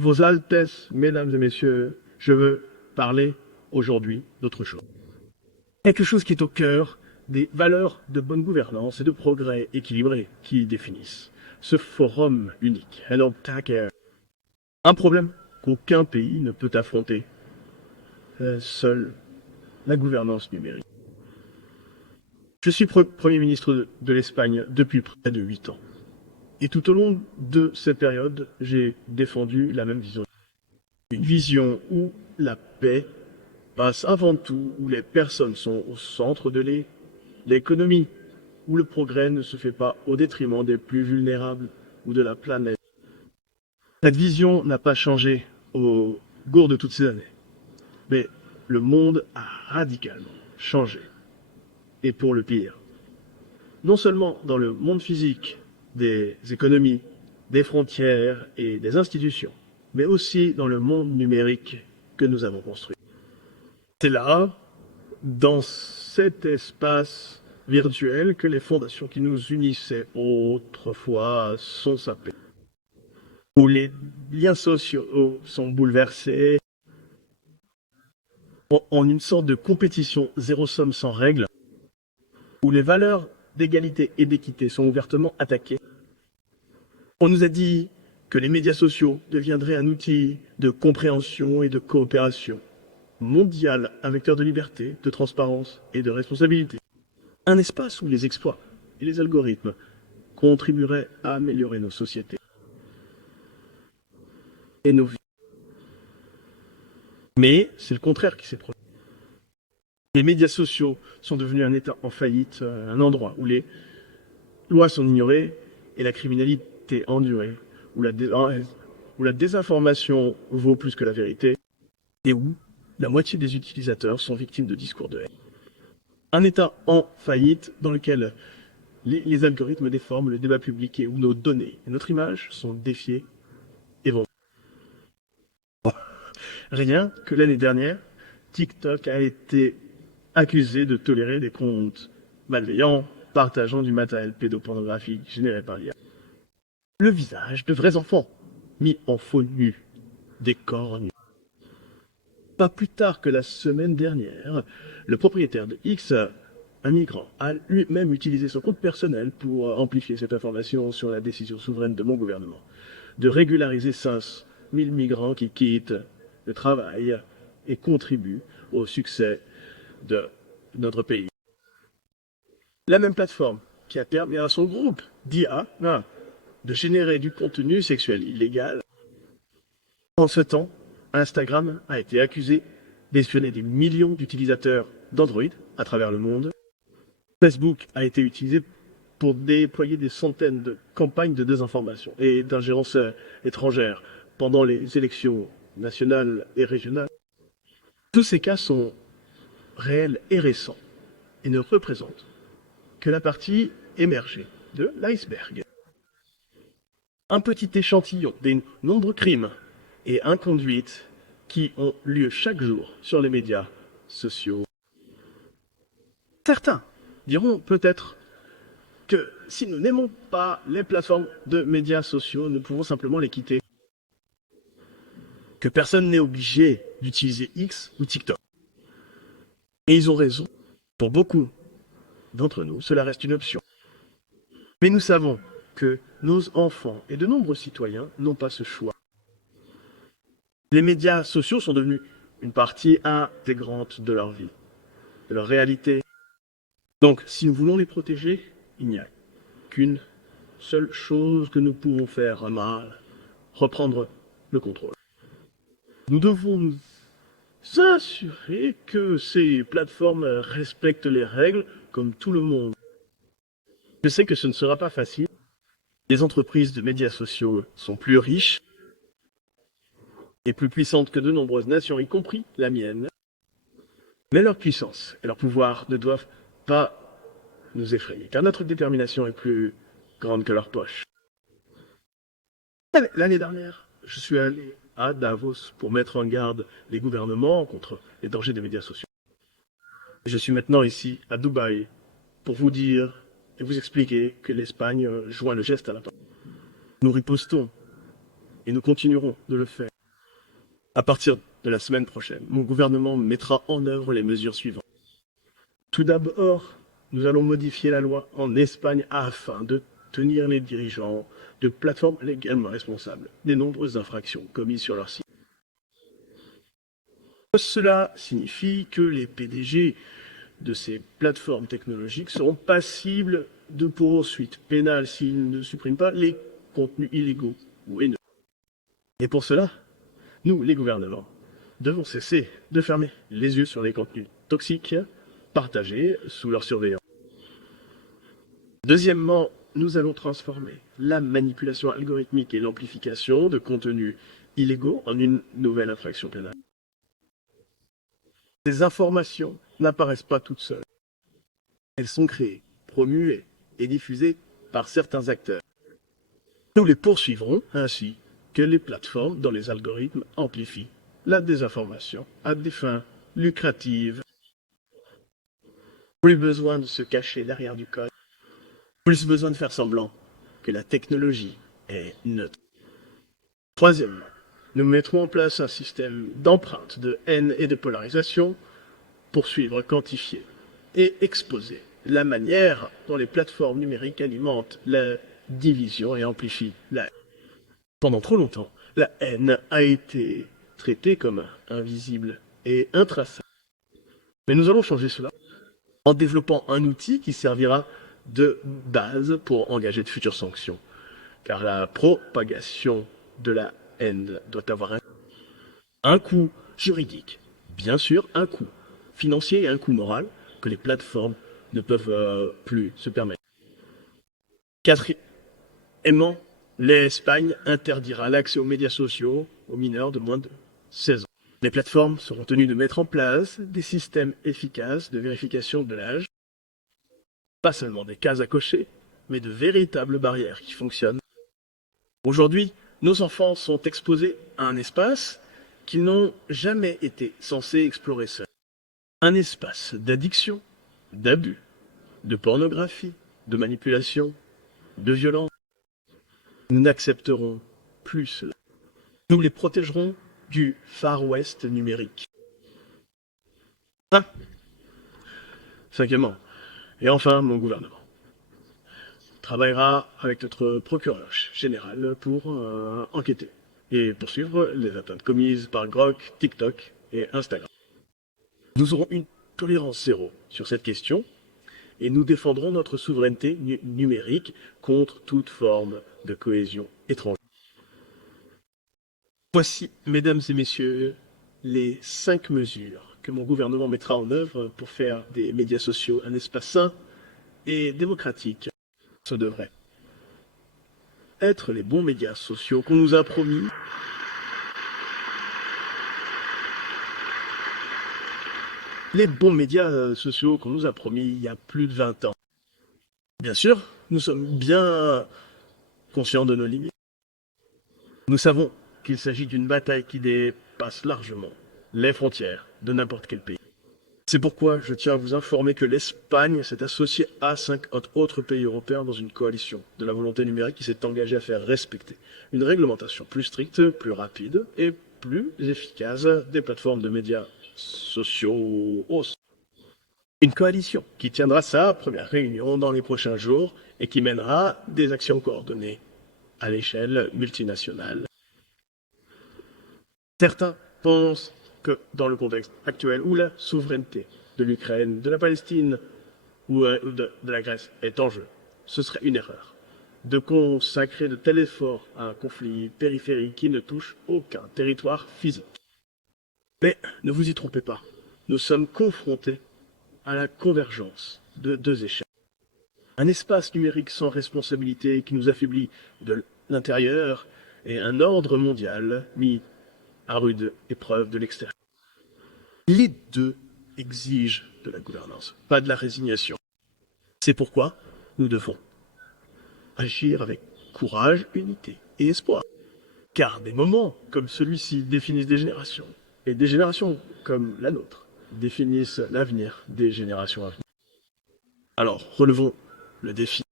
Vos Altesses, Mesdames et Messieurs, je veux parler aujourd'hui d'autre chose. Quelque chose qui est au cœur des valeurs de bonne gouvernance et de progrès équilibré qui définissent ce forum unique. Hello, Taker. Un problème qu'aucun pays ne peut affronter. Seule la gouvernance numérique. Je suis Premier ministre de l'Espagne depuis près de 8 ans. Et tout au long de cette période, j'ai défendu la même vision. Une vision où la paix passe avant tout, où les personnes sont au centre de l'économie, où le progrès ne se fait pas au détriment des plus vulnérables ou de la planète. Cette vision n'a pas changé au cours de toutes ces années. Mais le monde a radicalement changé. Et pour le pire. Non seulement dans le monde physique, des économies, des frontières et des institutions, mais aussi dans le monde numérique que nous avons construit. C'est là, dans cet espace virtuel, que les fondations qui nous unissaient autrefois sont sapées, où les liens sociaux sont bouleversés, en une sorte de compétition zéro somme sans règles, où les valeurs d'égalité et d'équité sont ouvertement attaquées. On nous a dit que les médias sociaux deviendraient un outil de compréhension et de coopération mondiale, un vecteur de liberté, de transparence et de responsabilité. Un espace où les exploits et les algorithmes contribueraient à améliorer nos sociétés et nos vies. Mais c'est le contraire qui s'est produit. Les médias sociaux sont devenus un État en faillite, un endroit où les lois sont ignorées et la criminalité endurée, où la désinformation vaut plus que la vérité, et où la moitié des utilisateurs sont victimes de discours de haine. Un État en faillite dans lequel les algorithmes déforment le débat public et où nos données et notre image sont défiées et vendus. Rien que l'année dernière, TikTok a été accusé de tolérer des comptes malveillants partageant du matériel pédopornographique généré par l'IA. Le visage de vrais enfants, mis en faux nu, des corps nus. Pas plus tard que la semaine dernière, le propriétaire de X, un migrant, a lui-même utilisé son compte personnel pour amplifier cette information sur la décision souveraine de mon gouvernement de régulariser 5 000 migrants qui quittent le travail et contribuent au succès de notre pays. La même plateforme qui a permis à son groupe d'IA de générer du contenu sexuel illégal. En ce temps, Instagram a été accusé d'espionner des millions d'utilisateurs d'Android à travers le monde. Facebook a été utilisé pour déployer des centaines de campagnes de désinformation et d'ingérence étrangère pendant les élections nationales et régionales. Tous ces cas sont réels et récents et ne représentent que la partie émergée de l'iceberg. Un petit échantillon des nombreux crimes et inconduites qui ont lieu chaque jour sur les médias sociaux. Certains diront peut-être que si nous n'aimons pas les plateformes de médias sociaux, nous pouvons simplement les quitter. Que personne n'est obligé d'utiliser X ou TikTok. Et ils ont raison. Pour beaucoup d'entre nous, cela reste une option. Mais nous savons que nos enfants et de nombreux citoyens n'ont pas ce choix. Les médias sociaux sont devenus une partie intégrante de leur vie, de leur réalité. Donc, si nous voulons les protéger, il n'y a qu'une seule chose que nous pouvons faire mal, reprendre le contrôle. Nous devons nous assurer que ces plateformes respectent les règles comme tout le monde. Je sais que ce ne sera pas facile. Les entreprises de médias sociaux sont plus riches et plus puissantes que de nombreuses nations, y compris la mienne. Mais leur puissance et leur pouvoir ne doivent pas nous effrayer, car notre détermination est plus grande que leur poche. L'année dernière, je suis allé à Davos pour mettre en garde les gouvernements contre les dangers des médias sociaux. Je suis maintenant ici, à Dubaï, pour vous dire et vous expliquer que l'Espagne joint le geste à la parole. Nous ripostons et nous continuerons de le faire. À partir de la semaine prochaine, mon gouvernement mettra en œuvre les mesures suivantes. Tout d'abord, nous allons modifier la loi en Espagne afin de tenir les dirigeants de plateformes légalement responsables des nombreuses infractions commises sur leur site. Cela signifie que les PDG de ces plateformes technologiques seront passibles de poursuites pénales s'ils ne suppriment pas les contenus illégaux ou haineux. Et pour cela, nous, les gouvernements, devons cesser de fermer les yeux sur les contenus toxiques partagés sous leur surveillance. Deuxièmement, nous allons transformer la manipulation algorithmique et l'amplification de contenus illégaux en une nouvelle infraction pénale. Ces informations n'apparaissent pas toutes seules. Elles sont créées, promuées et diffusées par certains acteurs. Nous les poursuivrons ainsi que les plateformes dont les algorithmes amplifient la désinformation à des fins lucratives. Plus besoin de se cacher derrière du code. Plus besoin de faire semblant que la technologie est neutre. Troisièmement, nous mettrons en place un système d'empreintes, de haine et de polarisation pour suivre, quantifier et exposer la manière dont les plateformes numériques alimentent la division et amplifient la haine. Pendant trop longtemps, la haine a été traitée comme invisible et intraçable. Mais nous allons changer cela en développant un outil qui servira de base pour engager de futures sanctions. Car la propagation de la haine doit avoir un coût juridique, bien sûr un coût financier et un coût moral que les plateformes ne peuvent plus se permettre. Quatrièmement, l'Espagne interdira l'accès aux médias sociaux aux mineurs de moins de 16 ans. Les plateformes seront tenues de mettre en place des systèmes efficaces de vérification de l'âge, pas seulement des cases à cocher, mais de véritables barrières qui fonctionnent. Aujourd'hui, nos enfants sont exposés à un espace qu'ils n'ont jamais été censés explorer seuls. Un espace d'addiction, d'abus, de pornographie, de manipulation, de violence. Nous n'accepterons plus cela. Nous les protégerons du Far West numérique. Cinquièmement, et enfin, mon gouvernement travaillera avec notre procureur général pour enquêter et poursuivre les atteintes commises par Grok, TikTok et Instagram. Nous aurons une tolérance zéro sur cette question et nous défendrons notre souveraineté numérique contre toute forme de cohésion étrangère. Voici, mesdames et messieurs, les 5 mesures que mon gouvernement mettra en œuvre pour faire des médias sociaux un espace sain et démocratique. Ce devrait être les bons médias sociaux qu'on nous a promis. Les bons médias sociaux qu'on nous a promis il y a plus de 20 ans. Bien sûr, nous sommes bien conscients de nos limites. Nous savons qu'il s'agit d'une bataille qui dépasse largement les frontières de n'importe quel pays. C'est pourquoi je tiens à vous informer que l'Espagne s'est associée à 5 autres pays européens dans une coalition de la volonté numérique qui s'est engagée à faire respecter une réglementation plus stricte, plus rapide et plus efficace des plateformes de médias sociaux. Une coalition qui tiendra sa première réunion dans les prochains jours et qui mènera des actions coordonnées à l'échelle multinationale. Certains pensent que dans le contexte actuel où la souveraineté de l'Ukraine, de la Palestine ou de la Grèce est en jeu, ce serait une erreur de consacrer de tels efforts à un conflit périphérique qui ne touche aucun territoire physique. Mais ne vous y trompez pas, nous sommes confrontés à la convergence de 2 échelles. Un espace numérique sans responsabilité qui nous affaiblit de l'intérieur et un ordre mondial mis à rude épreuve de l'extérieur. Les deux exigent de la gouvernance, pas de la résignation. C'est pourquoi nous devons agir avec courage, unité et espoir. Car des moments comme celui-ci définissent des générations, et des générations comme la nôtre définissent l'avenir des générations à venir. Alors, relevons le défi.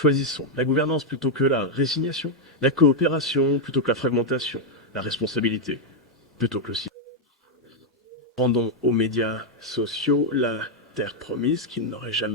Choisissons la gouvernance plutôt que la résignation, la coopération plutôt que la fragmentation, la responsabilité plutôt que le silence. Rendons aux médias sociaux la terre promise qu'ils n'auraient jamais